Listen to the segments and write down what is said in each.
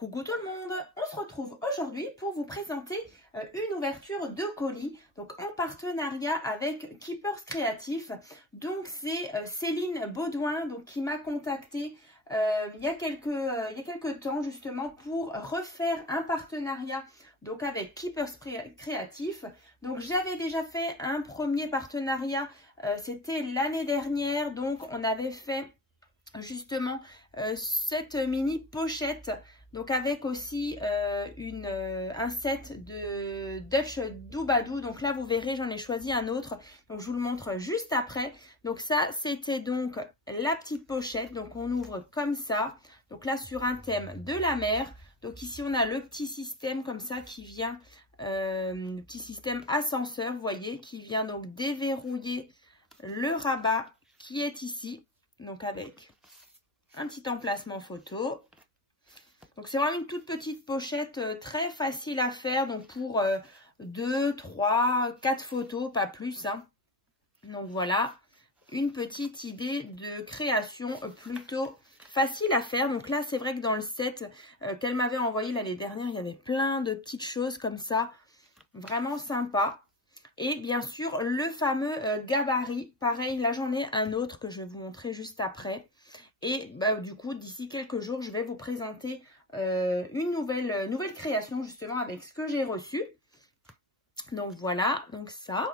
Coucou tout le monde, on se retrouve aujourd'hui pour vous présenter une ouverture de colis, donc en partenariat avec Keepers Créatifs. Donc c'est Céline Baudouin qui m'a contactée il y a quelques temps justement pour refaire un partenariat donc avec Keepers Créatifs. Donc j'avais déjà fait un premier partenariat, c'était l'année dernière, donc on avait fait justement cette mini pochette, donc avec aussi un set de Dutch Doobadoo. Donc là vous verrez, j'en ai choisi un autre, donc je vous le montre juste après. Donc ça c'était donc la petite pochette, donc on ouvre comme ça, donc là sur un thème de la mer. Donc ici on a le petit système comme ça qui vient, le petit système ascenseur, vous voyez, qui vient donc déverrouiller le rabat qui est ici, donc avec un petit emplacement photo. Donc c'est vraiment une toute petite pochette très facile à faire, donc pour 2, 3, 4 photos, pas plus, hein. Donc voilà, une petite idée de création plutôt facile à faire. Donc là c'est vrai que dans le set qu'elle m'avait envoyé l'année dernière, il y avait plein de petites choses comme ça, vraiment sympa. Et bien sûr le fameux gabarit, pareil, là j'en ai un autre que je vais vous montrer juste après. Et du coup, d'ici quelques jours, je vais vous présenter une nouvelle création justement avec ce que j'ai reçu. Donc voilà, donc ça.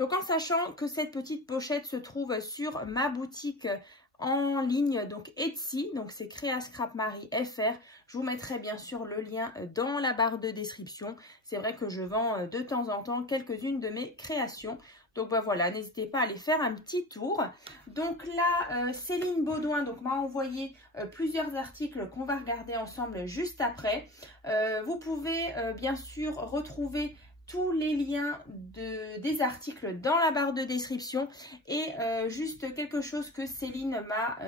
Donc en sachant que cette petite pochette se trouve sur ma boutique en ligne, donc Etsy, donc c'est Créascrapmarie.fr. Je vous mettrai bien sûr le lien dans la barre de description. C'est vrai que je vends de temps en temps quelques-unes de mes créations. Donc voilà, n'hésitez pas à aller faire un petit tour. Donc là, Céline Baudouin m'a envoyé plusieurs articles qu'on va regarder ensemble juste après. Vous pouvez bien sûr retrouver tous les liens des articles dans la barre de description. Et juste quelque chose que Céline m'a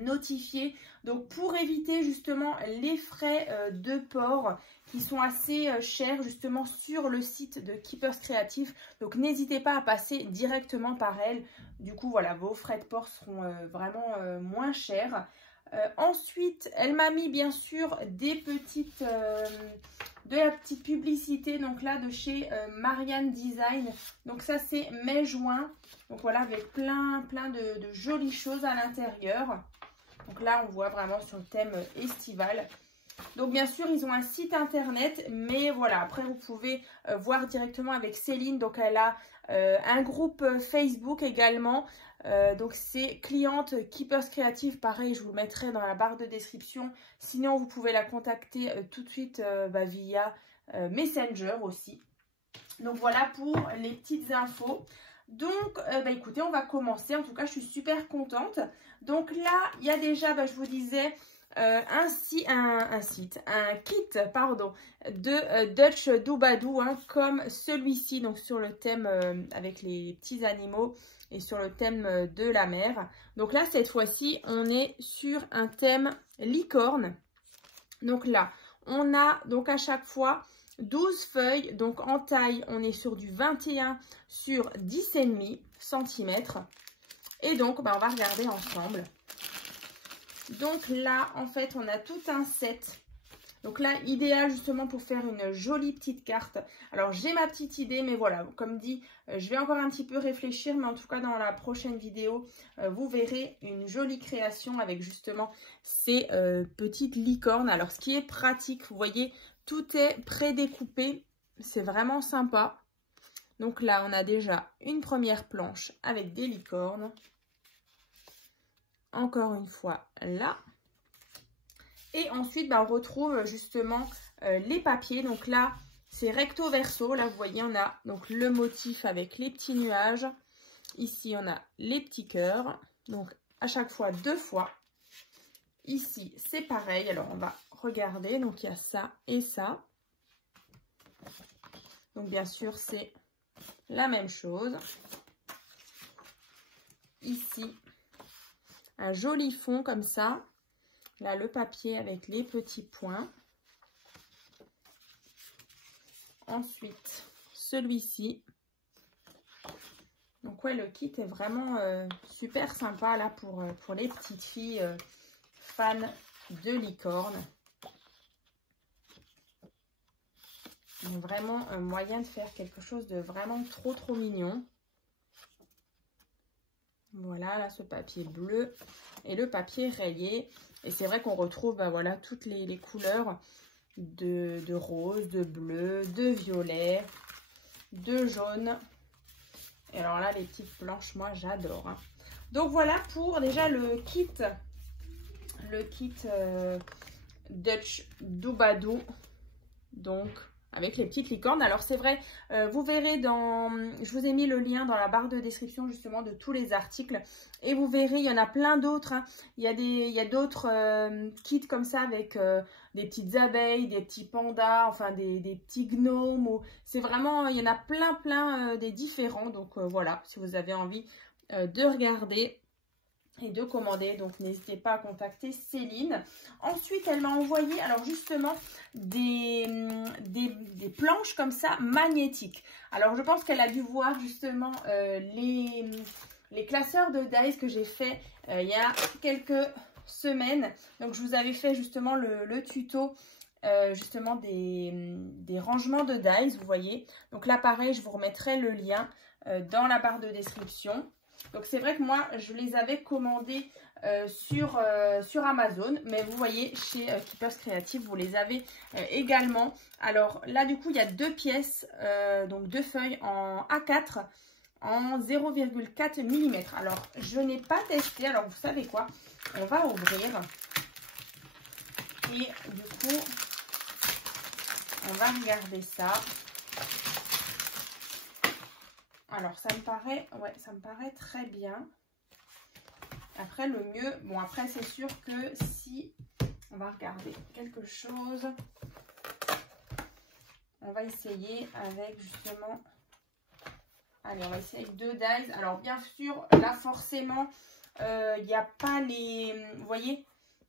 notifié. Donc pour éviter justement les frais de port qui sont assez chers justement sur le site de Keepers Créatifs, donc n'hésitez pas à passer directement par elle. Du coup voilà, vos frais de port seront vraiment moins chers. Ensuite elle m'a mis bien sûr de la petite publicité, donc là de chez Marianne Design. Donc ça c'est mai-juin, donc voilà, avec plein de jolies choses à l'intérieur. Donc là, on voit vraiment sur le thème estival. Donc bien sûr, ils ont un site internet, mais voilà, après vous pouvez voir directement avec Céline. Donc elle a un groupe Facebook également. Donc c'est cliente Keepers Créatifs, pareil, je vous le mettrai dans la barre de description. Sinon, vous pouvez la contacter tout de suite via Messenger aussi. Donc voilà pour les petites infos. Donc, écoutez, on va commencer. En tout cas, je suis super contente. Donc là, il y a déjà, je vous disais, un kit, pardon, de Dutch Doobadoo, hein, comme celui-ci, donc sur le thème avec les petits animaux et sur le thème de la mer. Donc là, cette fois-ci, on est sur un thème licorne. Donc là, on a donc à chaque fois 12 feuilles, donc en taille, on est sur du 21 sur 10,5 cm. Et donc, on va regarder ensemble. Donc là, en fait, on a tout un set. Donc là, idéal justement pour faire une jolie petite carte. Alors, j'ai ma petite idée, mais voilà, comme dit, je vais encore un petit peu réfléchir. Mais en tout cas, dans la prochaine vidéo, vous verrez une jolie création avec justement ces petites licornes. Alors, ce qui est pratique, vous voyez, tout est prédécoupé, c'est vraiment sympa. Donc là, on a déjà une première planche avec des licornes. Encore une fois là. Et ensuite, on retrouve justement les papiers. Donc là, c'est recto verso. Là, vous voyez, on a donc le motif avec les petits nuages. Ici, on a les petits cœurs. Donc, à chaque fois, 2 fois. Ici, c'est pareil. Alors, on va regarder. Donc, il y a ça et ça. Donc, bien sûr, c'est la même chose. Ici, un joli fond comme ça. Là, le papier avec les petits points. Ensuite, celui-ci. Donc, ouais, le kit est vraiment super sympa là pour les petites filles fans de licorne. Vraiment moyen de faire quelque chose de vraiment trop mignon. Voilà, là ce papier bleu et le papier rayé. Et c'est vrai qu'on retrouve bah, voilà, toutes les couleurs de rose, de bleu, de violet, de jaune. Et alors là, les petites planches, moi j'adore. Hein. Donc voilà pour déjà le kit Dutch Doobadoo. Donc avec les petites licornes. Alors c'est vrai, vous verrez je vous ai mis le lien dans la barre de description justement de tous les articles. Et vous verrez, il y en a plein d'autres. Hein. Il y a d'autres kits comme ça avec des petites abeilles, des petits pandas, enfin des petits gnomes. C'est vraiment, il y en a plein des différents. Donc voilà, si vous avez envie de regarder et de commander, donc n'hésitez pas à contacter Céline. Ensuite, elle m'a envoyé, alors justement, des planches comme ça, magnétiques. Alors, je pense qu'elle a dû voir justement les classeurs de dice que j'ai fait il y a quelques semaines. Donc, je vous avais fait justement le tuto justement des rangements de dice, vous voyez. Donc là, pareil, je vous remettrai le lien dans la barre de description. Donc c'est vrai que moi je les avais commandés sur Amazon, mais vous voyez chez Keepers Creative vous les avez également. Alors là du coup il y a 2 pièces, donc 2 feuilles en A4 en 0,4 mm. Alors je n'ai pas testé, alors vous savez quoi, on va ouvrir et du coup on va regarder ça. Alors, ça me paraît très bien. Après, le mieux, bon, après, c'est sûr que si on va regarder quelque chose, on va essayer avec justement, allez, on va essayer avec 2 dies. Alors, bien sûr, là, forcément, il n'y a pas les, vous voyez,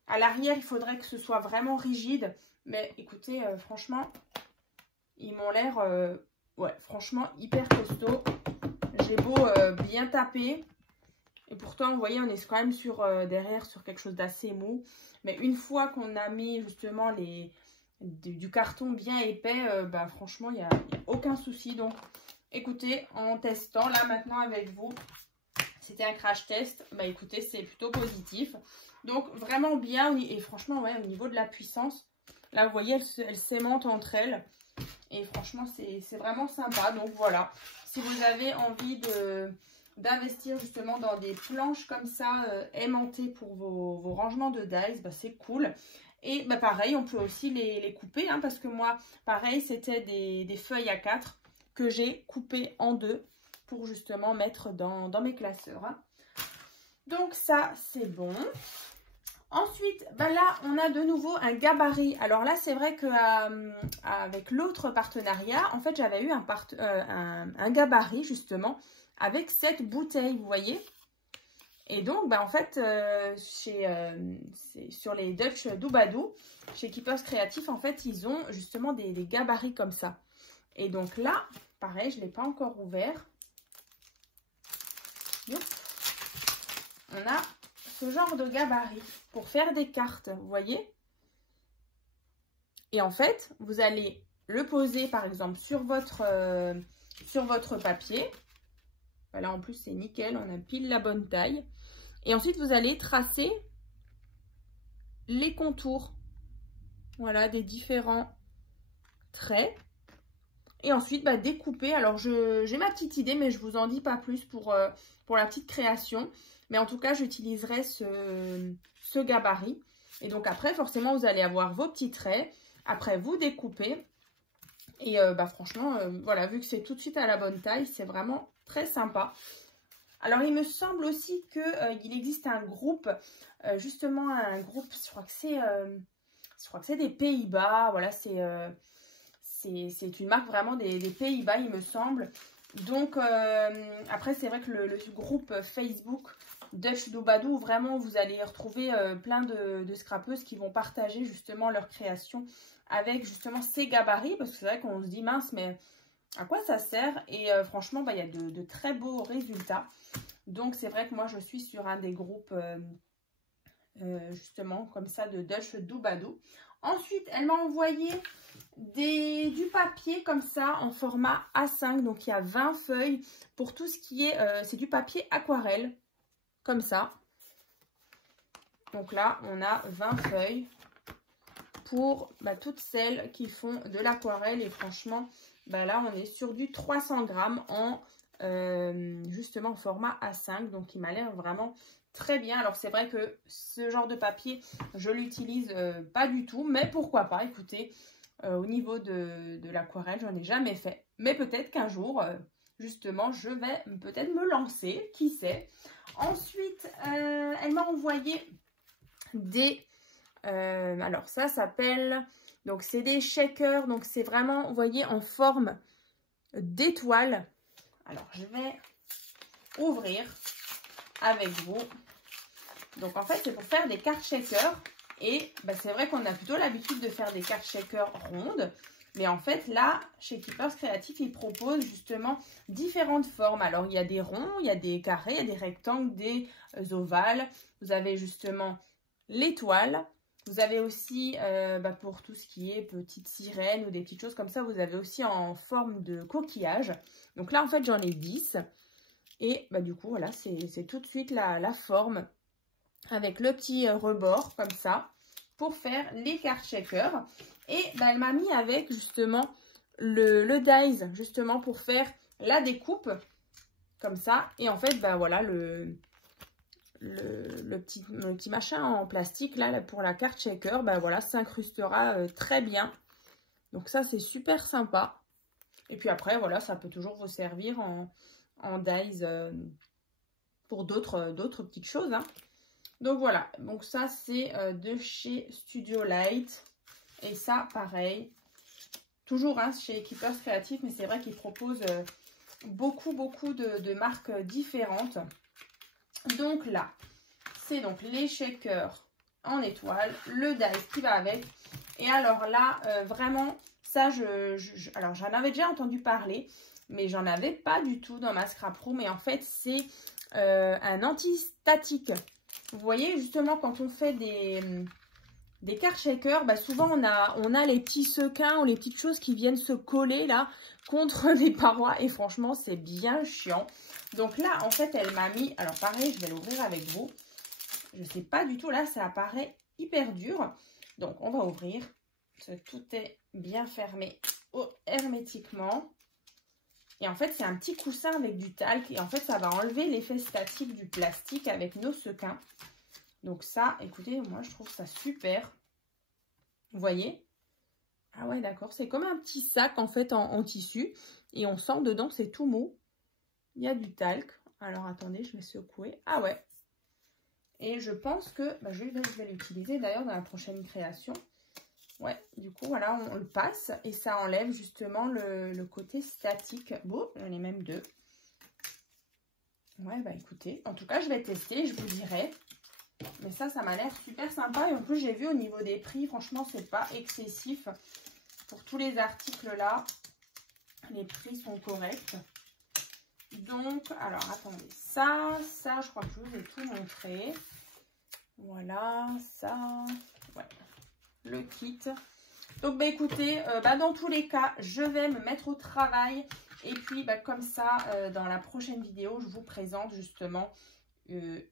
à l'arrière, il faudrait que ce soit vraiment rigide. Mais écoutez, franchement, ils m'ont l'air, ouais, franchement, hyper costaud. J'ai beau bien taper et pourtant vous voyez on est quand même derrière sur quelque chose d'assez mou, mais une fois qu'on a mis justement du carton bien épais, bah, franchement il n'y a aucun souci. Donc écoutez, en testant là maintenant avec vous, c'était un crash test, bah écoutez c'est plutôt positif, donc vraiment bien. Et franchement ouais, au niveau de la puissance là vous voyez elles s'aimantent entre elles et franchement c'est vraiment sympa. Donc voilà, si vous avez envie d'investir justement dans des planches comme ça aimantées pour vos rangements de dice, bah, c'est cool. Et bah, pareil, on peut aussi les couper, hein, parce que moi, pareil, c'était des feuilles A4 que j'ai coupées en 2 pour justement mettre dans mes classeurs. Hein. Donc ça, c'est bon. Ensuite, bah là, on a de nouveau un gabarit. Alors là, c'est vrai qu'avec l'autre partenariat, en fait, j'avais eu un gabarit, justement, avec cette bouteille, vous voyez. Et donc, bah, en fait, sur les Dutch Doobadoo, chez Keepers Creative, en fait, ils ont justement des gabarits comme ça. Et donc là, pareil, je ne l'ai pas encore ouvert. Youp. On a ce genre de gabarit pour faire des cartes, vous voyez. Et en fait, vous allez le poser par exemple sur votre papier. Voilà, en plus c'est nickel, on a pile la bonne taille. Et ensuite, vous allez tracer les contours, voilà, des différents traits. Et ensuite, bah, découper. Alors, j'ai ma petite idée, mais je ne vous en dis pas plus pour la petite création. Mais en tout cas, j'utiliserai ce gabarit. Et donc après, forcément, vous allez avoir vos petits traits. Après, vous découpez. Et bah, franchement, voilà, vu que c'est tout de suite à la bonne taille, c'est vraiment très sympa. Alors, il me semble aussi qu'il existe un groupe, justement un groupe, je crois que c'est des Pays-Bas. Voilà, c'est une marque vraiment des Pays-Bas, il me semble. Donc, après, c'est vrai que le groupe Facebook Dutch Doobadoo, vraiment, vous allez retrouver plein de scrapeuses qui vont partager justement leur création avec justement ces gabarits. Parce que c'est vrai qu'on se dit, mince, mais à quoi ça sert? Et franchement, bah, il y a de très beaux résultats. Donc, c'est vrai que moi, je suis sur un des groupes justement comme ça de Dutch Doobadoo. Ensuite, elle m'a envoyé du papier comme ça en format A5. Donc, il y a 20 feuilles pour tout ce qui est... c'est du papier aquarelle, comme ça. Donc là, on a 20 feuilles pour toutes celles qui font de l'aquarelle. Et franchement, là, on est sur du 300 grammes en justement en format A5. Donc, il m'a l'air vraiment... très bien. Alors, c'est vrai que ce genre de papier, je l'utilise pas du tout. Mais pourquoi pas, écoutez, au niveau de l'aquarelle, j'en ai jamais fait. Mais peut-être qu'un jour, justement, je vais peut-être me lancer. Qui sait. Ensuite, elle m'a envoyé des... alors, ça s'appelle... Donc, c'est des shakers. Donc, c'est vraiment, vous voyez, en forme d'étoile. Alors, je vais ouvrir avec vous. Donc en fait c'est pour faire des cartes shakers et c'est vrai qu'on a plutôt l'habitude de faire des cartes shakers rondes, mais en fait là chez Keepers Creative ils proposent justement différentes formes. Alors il y a des ronds, il y a des carrés, il y a des rectangles, des ovales. Vous avez justement l'étoile, vous avez aussi pour tout ce qui est petite sirène ou des petites choses comme ça, vous avez aussi en forme de coquillage. Donc là en fait j'en ai 10. Et du coup, voilà, c'est tout de suite la forme avec le petit rebord comme ça pour faire les cartes shakers. Et elle m'a mis avec justement le dies justement pour faire la découpe comme ça. Et en fait, voilà, le petit machin en plastique là pour la carte shaker, voilà, s'incrustera très bien. Donc ça, c'est super sympa. Et puis après, voilà, ça peut toujours vous servir en dies pour d'autres petites choses. Hein. Donc voilà, donc ça c'est de chez Studio Light. Et ça, pareil, toujours chez Keepers Creative, mais c'est vrai qu'ils proposent beaucoup de marques différentes. Donc là, c'est donc les shakers en étoile, le dies qui va avec. Et alors là, vraiment, ça, alors j'en avais déjà entendu parler, mais j'en avais pas du tout dans ma Scrap Pro. Mais en fait, c'est un anti-statique. Vous voyez, justement, quand on fait des cartes shakers, souvent on a les petits sequins ou les petites choses qui viennent se coller là contre les parois. Et franchement, c'est bien chiant. Donc là, en fait, elle m'a mis... Alors pareil, je vais l'ouvrir avec vous. Je sais pas du tout. Là, ça apparaît hyper dur. Donc, on va ouvrir. Tout est bien fermé hermétiquement. Et en fait, c'est un petit coussin avec du talc. Et en fait, ça va enlever l'effet statique du plastique avec nos sequins. Donc ça, écoutez, moi, je trouve ça super. Vous voyez? Ah ouais, d'accord. C'est comme un petit sac, en fait, en tissu. Et on sent dedans, c'est tout mou. Il y a du talc. Alors, attendez, je vais secouer. Ah ouais. Et je pense que je vais l'utiliser d'ailleurs dans la prochaine création. Ouais, du coup, voilà, on le passe et ça enlève justement le côté statique. Bon, j'en ai même deux. Ouais, écoutez, en tout cas, je vais tester, je vous dirai. Mais ça m'a l'air super sympa. Et en plus, j'ai vu au niveau des prix, franchement, c'est pas excessif. Pour tous les articles là, les prix sont corrects. Donc, alors, attendez, ça, je crois que je vous ai tout montré. Voilà, ça, ouais, le kit. Donc, écoutez, dans tous les cas, je vais me mettre au travail. Et puis, comme ça, dans la prochaine vidéo, je vous présente justement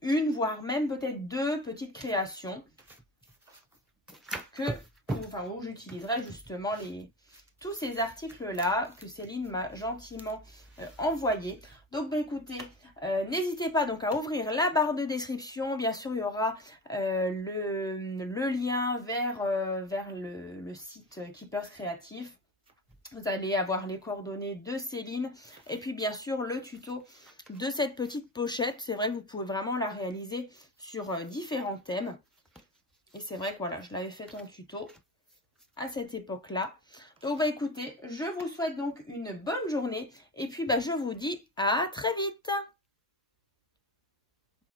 une, voire même peut-être deux petites créations où j'utiliserai justement tous ces articles-là que Céline m'a gentiment envoyés. Donc, écoutez, n'hésitez pas donc à ouvrir la barre de description. Bien sûr, il y aura le lien vers le site Keepers Creative. Vous allez avoir les coordonnées de Céline et puis bien sûr le tuto de cette petite pochette. C'est vrai que vous pouvez vraiment la réaliser sur différents thèmes. Et c'est vrai que voilà, je l'avais fait en tuto à cette époque-là. Donc écoutez, je vous souhaite donc une bonne journée et puis je vous dis à très vite.